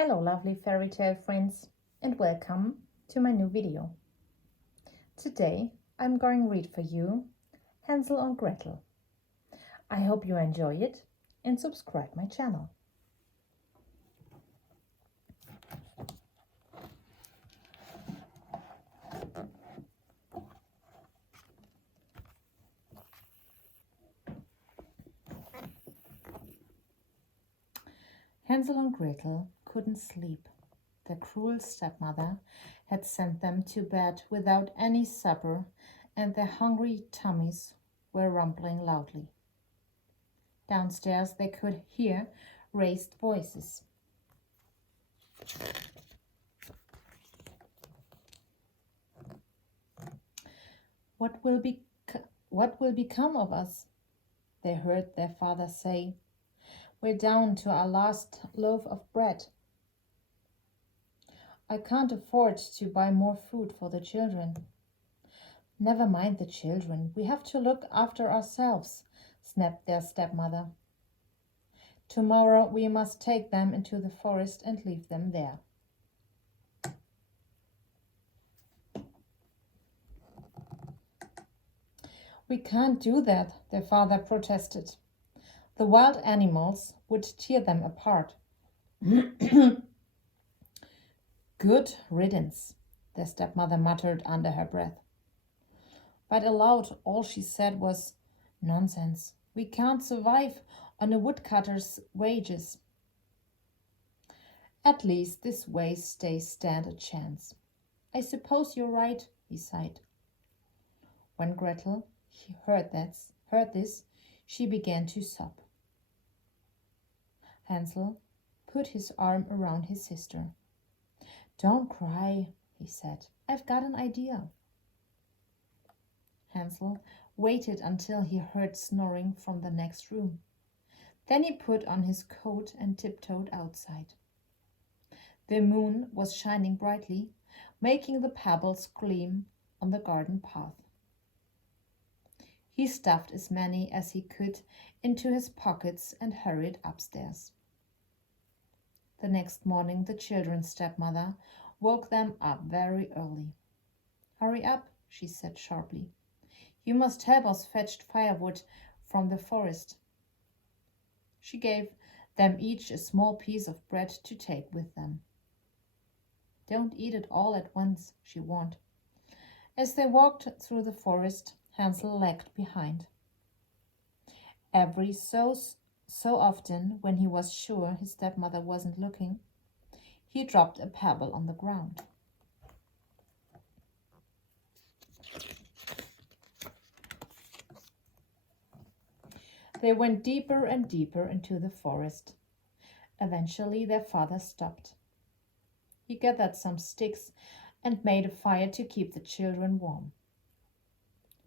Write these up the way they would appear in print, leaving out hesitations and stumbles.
Hello lovely fairy tale friends and welcome to my new video. Today I'm going to read for you Hansel and Gretel. I hope you enjoy it and subscribe my channel. Hansel and Gretel couldn't sleep. Their cruel stepmother had sent them to bed without any supper, and their hungry tummies were rumbling loudly. Downstairs they could hear raised voices. What will become of us? They heard their father say. We're down to our last loaf of bread. I can't afford to buy more food for the children. Never mind the children, we have to look after ourselves, snapped their stepmother. Tomorrow we must take them into the forest and leave them there. We can't do that, their father protested. The wild animals would tear them apart. Good riddance, their stepmother muttered under her breath. But aloud all she said was, nonsense, we can't survive on a woodcutter's wages. At least this way they stand a chance. I suppose you're right, he sighed. When Gretel heard this, she began to sob. Hansel put his arm around his sister. Don't cry, he said. I've got an idea. Hansel waited until he heard snoring from the next room. Then he put on his coat and tiptoed outside. The moon was shining brightly, making the pebbles gleam on the garden path. He stuffed as many as he could into his pockets and hurried upstairs. The next morning the children's stepmother woke them up very early. Hurry up, she said sharply. You must help us fetch firewood from the forest. She gave them each a small piece of bread to take with them. Don't eat it all at once, she warned. As they walked through the forest, Hansel lagged behind. Every so often, when he was sure his stepmother wasn't looking, he dropped a pebble on the ground. They went deeper and deeper into the forest. Eventually their father stopped. He gathered some sticks and made a fire to keep the children warm.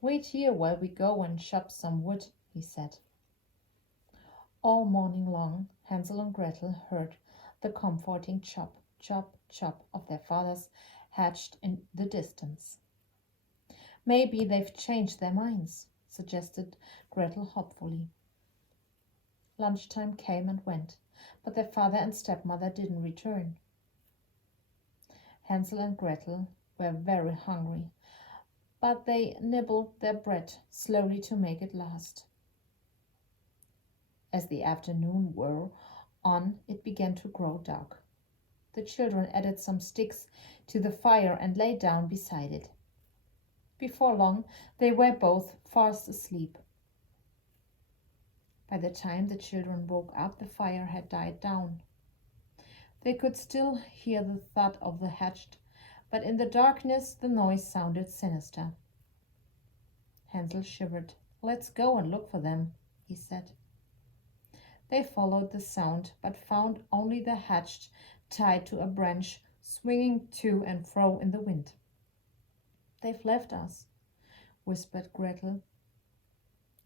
Wait here while we go and chop some wood, he said. All morning long, Hansel and Gretel heard the comforting chop, chop, chop of their fathers hatched in the distance. Maybe they've changed their minds, suggested Gretel hopefully. Lunchtime came and went, but their father and stepmother didn't return. Hansel and Gretel were very hungry, but they nibbled their bread slowly to make it last. As the afternoon wore on, it began to grow dark. The children added some sticks to the fire and lay down beside it. Before long, they were both fast asleep. By the time the children woke up, the fire had died down. They could still hear the thud of the hatchet, but in the darkness the noise sounded sinister. Hansel shivered. Let's go and look for them, he said. They followed the sound, but found only the hatchet tied to a branch, swinging to and fro in the wind. They've left us, whispered Gretel.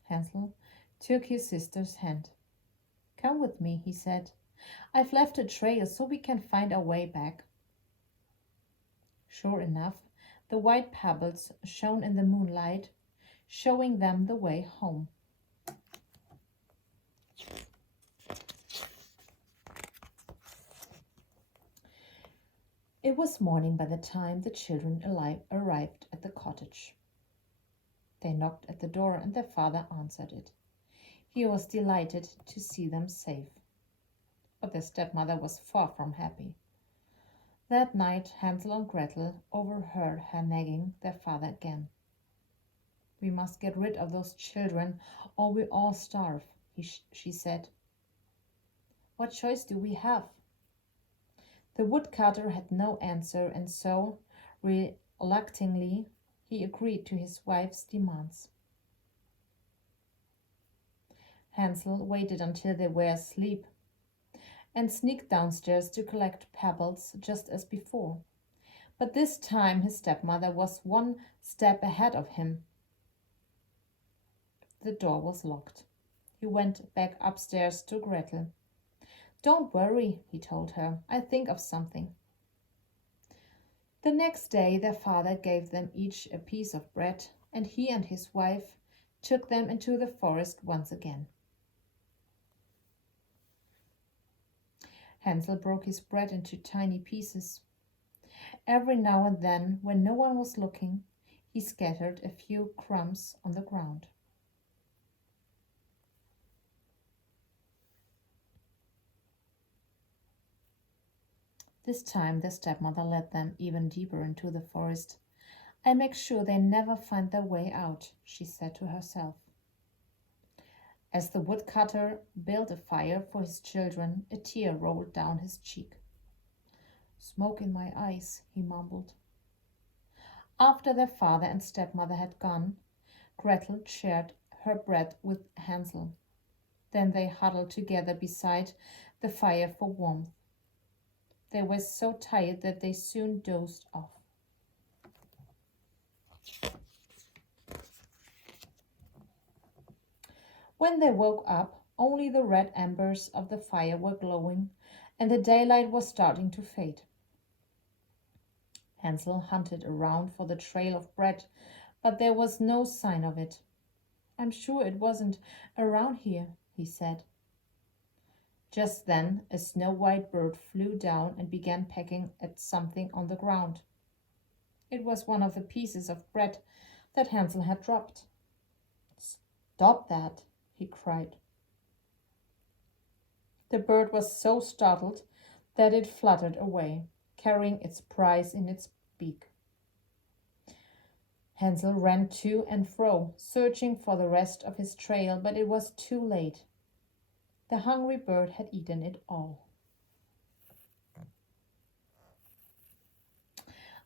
Hansel took his sister's hand. Come with me, he said. I've left a trail so we can find our way back. Sure enough, the white pebbles shone in the moonlight, showing them the way home. It was morning by the time the children arrived at the cottage. They knocked at the door and their father answered it. He was delighted to see them safe, but their stepmother was far from happy. That night Hansel and Gretel overheard her nagging their father again. "We must get rid of those children or we all starve," she said. "What choice do we have?" The woodcutter had no answer, and so, reluctantly, he agreed to his wife's demands. Hansel waited until they were asleep and sneaked downstairs to collect pebbles just as before. But this time his stepmother was one step ahead of him. The door was locked. He went back upstairs to Gretel. "Don't worry," he told her. "I'll think of something." The next day their father gave them each a piece of bread, and he and his wife took them into the forest once again. Hansel broke his bread into tiny pieces. Every now and then, when no one was looking, he scattered a few crumbs on the ground. This time the stepmother led them even deeper into the forest. "I'll make sure they never find their way out," she said to herself. As the woodcutter built a fire for his children, a tear rolled down his cheek. "Smoke in my eyes," he mumbled. After their father and stepmother had gone, Gretel shared her bread with Hansel. Then they huddled together beside the fire for warmth. They were so tired that they soon dozed off. When they woke up, only the red embers of the fire were glowing, and the daylight was starting to fade. Hansel hunted around for the trail of bread, but there was no sign of it. "I'm sure it wasn't around here," he said. Just then a snow-white bird flew down and began pecking at something on the ground. It was one of the pieces of bread that Hansel had dropped. "Stop that!" he cried. The bird was so startled that it fluttered away, carrying its prize in its beak. Hansel ran to and fro, searching for the rest of his trail, but it was too late. The hungry bird had eaten it all.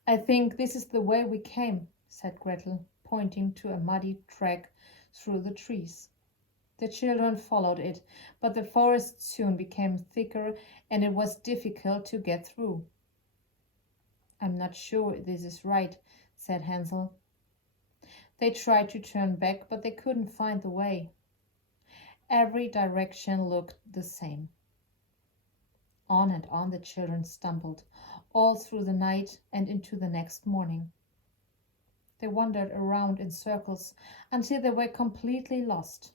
"I think this is the way we came," said Gretel, pointing to a muddy track through the trees. The children followed it, but the forest soon became thicker and it was difficult to get through. "I'm not sure this is right," said Hansel. They tried to turn back, but they couldn't find the way. Every direction looked the same. On and on the children stumbled, all through the night and into the next morning. They wandered around in circles until they were completely lost.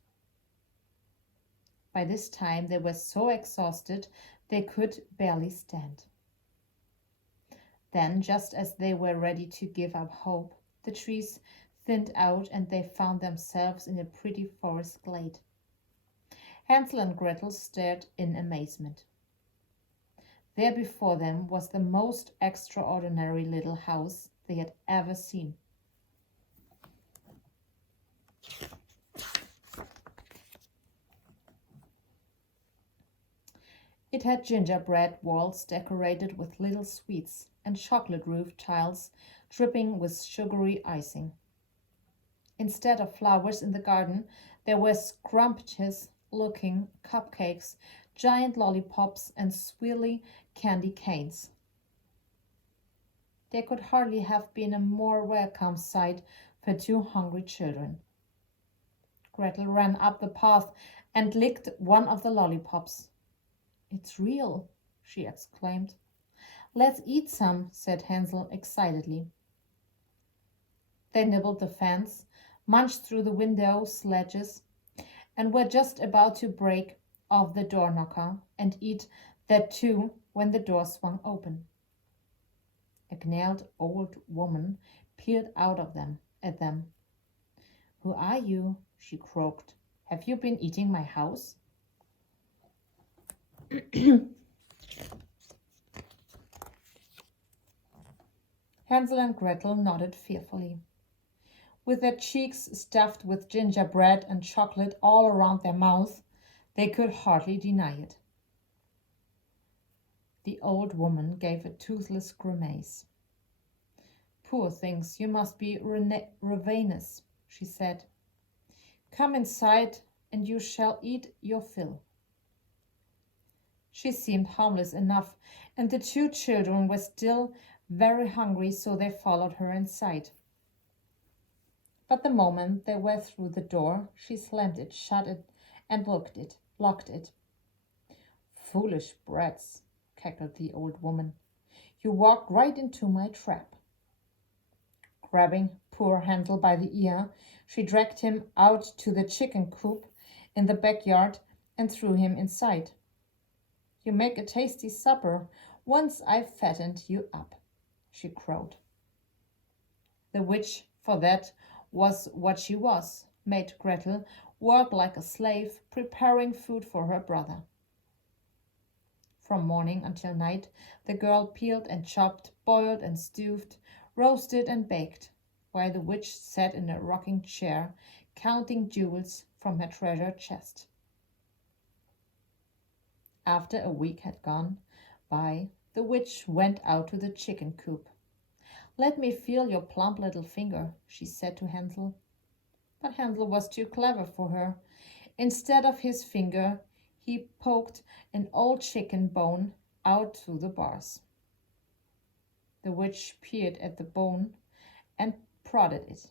By this time they were so exhausted they could barely stand. Then, just as they were ready to give up hope, the trees thinned out and they found themselves in a pretty forest glade. Hansel and Gretel stared in amazement. There before them was the most extraordinary little house they had ever seen. It had gingerbread walls decorated with little sweets and chocolate roof tiles dripping with sugary icing. Instead of flowers in the garden, there were scrumptious-looking cupcakes, giant lollipops, and swirly candy canes. There could hardly have been a more welcome sight for two hungry children. Gretel ran up the path and licked one of the lollipops. "It's real," she exclaimed. "Let's eat some," said Hansel excitedly. They nibbled the fence, munched through the window ledges, and were just about to break off the door knocker and eat that too when the door swung open. A gnarled old woman peered out of them at them. "Who are you?" she croaked. "Have you been eating my house?" Hansel and Gretel nodded fearfully. With their cheeks stuffed with gingerbread and chocolate all around their mouths, they could hardly deny it. The old woman gave a toothless grimace. "Poor things, you must be ravenous," she said. "Come inside and you shall eat your fill." She seemed harmless enough, and the two children were still very hungry, so they followed her inside. But the moment they were through the door, she slammed it shut and locked it. "Foolish brats," cackled the old woman. "You walked right into my trap." Grabbing poor Hansel by the ear, she dragged him out to the chicken coop in the backyard and threw him inside. "You make a tasty supper once I've fattened you up," she crowed. The witch, for that was what she was, made Gretel work like a slave, preparing food for her brother. From morning until night, the girl peeled and chopped, boiled and stewed, roasted and baked, while the witch sat in a rocking chair, counting jewels from her treasure chest. After a week had gone by, the witch went out to the chicken coop. "Let me feel your plump little finger," she said to Hansel. But Hansel was too clever for her. Instead of his finger, he poked an old chicken bone out through the bars. The witch peered at the bone and prodded it.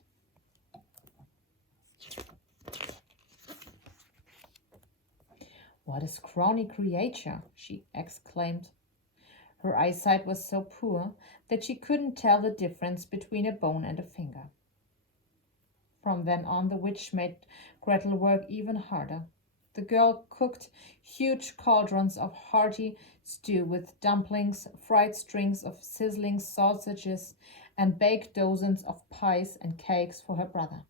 "What a scrawny creature!" she exclaimed. Her eyesight was so poor that she couldn't tell the difference between a bone and a finger. From then on, the witch made Gretel work even harder. The girl cooked huge cauldrons of hearty stew with dumplings, fried strings of sizzling sausages, and baked dozens of pies and cakes for her brother.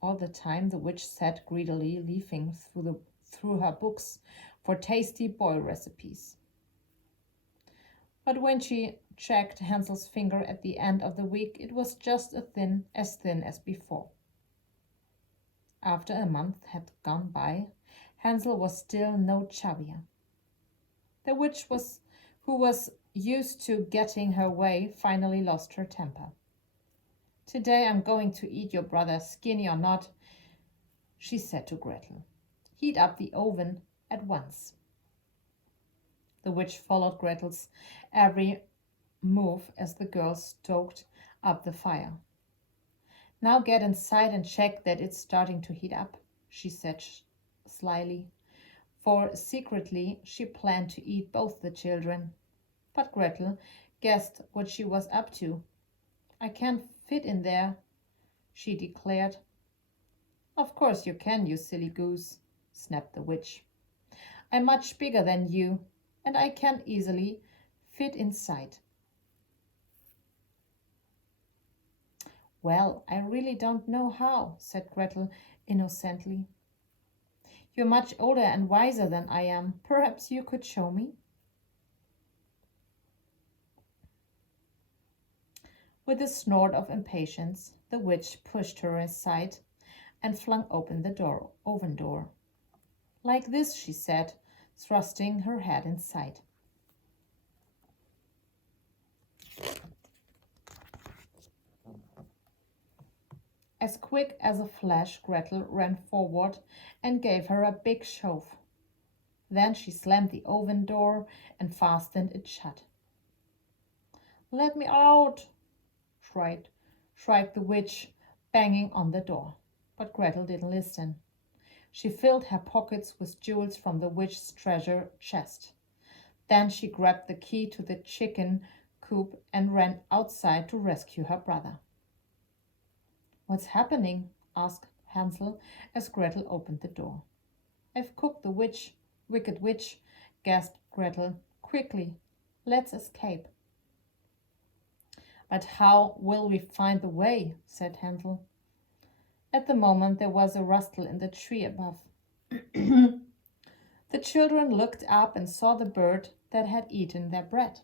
All the time, the witch sat greedily leafing through her books for tasty boil recipes. But when she checked Hansel's finger at the end of the week, it was just as thin as before. After a month had gone by, Hansel was still no chubbier. The witch, who was used to getting her way, finally lost her temper. "Today I'm going to eat your brother, skinny or not," she said to Gretel. "Heat up the oven at once." The witch followed Gretel's every move as the girl stoked up the fire. "Now get inside and check that it's starting to heat up," she said slyly, for secretly she planned to eat both the children. But Gretel guessed what she was up to. "I can't fit in there," she declared. "Of course you can, you silly goose," snapped the witch. "I'm much bigger than you, and I can easily fit inside." "Well, I really don't know how," said Gretel innocently. "You're much older and wiser than I am. Perhaps you could show me?" With a snort of impatience, the witch pushed her aside and flung open the oven door. "Like this," she said, thrusting her head inside. As quick as a flash, Gretel ran forward and gave her a big shove. Then she slammed the oven door and fastened it shut. "Let me out!" shrieked the witch, banging on the door. But Gretel didn't listen. She filled her pockets with jewels from the witch's treasure chest. Then she grabbed the key to the chicken coop and ran outside to rescue her brother. "What's happening?" asked Hansel as Gretel opened the door. "I've cooked the wicked witch," gasped Gretel. "Quickly, let's escape." "But how will we find the way?" said Hansel. At the moment there was a rustle in the tree above. The children looked up and saw the bird that had eaten their bread.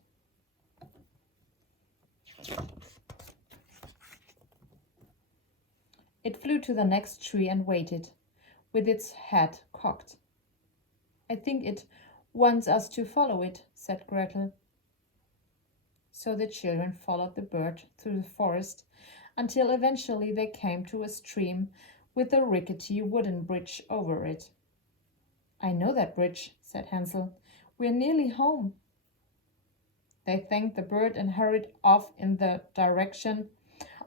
It flew to the next tree and waited, with its head cocked. "I think it wants us to follow it," said Gretel. So the children followed the bird through the forest until eventually they came to a stream with a rickety wooden bridge over it. "I know that bridge," said Hansel. "We're nearly home." They thanked the bird and hurried off in the direction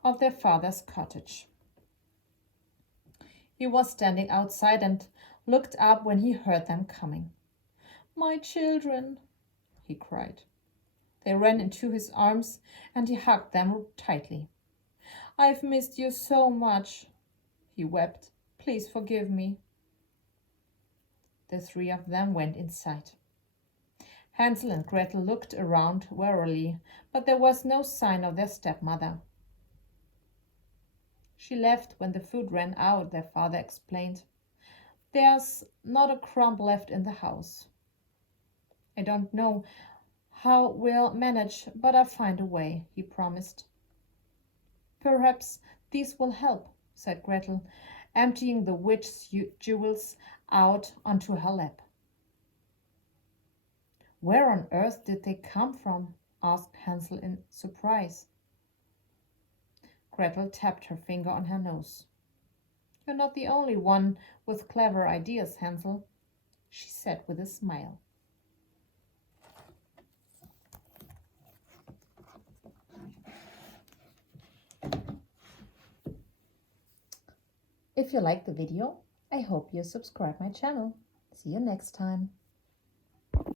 of their father's cottage. He was standing outside and looked up when he heard them coming. "My children," he cried. They ran into his arms and he hugged them tightly. "I've missed you so much," he wept. "Please forgive me." The three of them went inside. Hansel and Gretel looked around warily, but there was no sign of their stepmother. "She left when the food ran out," their father explained. "There's not a crumb left in the house. I don't know how we'll manage, but I'll find a way," he promised. "Perhaps these will help," said Gretel, emptying the witch's jewels out onto her lap. "Where on earth did they come from?" asked Hansel in surprise. Gretel tapped her finger on her nose. "You're not the only one with clever ideas, Hansel," she said with a smile. If you liked the video, I hope you subscribe my channel. See you next time.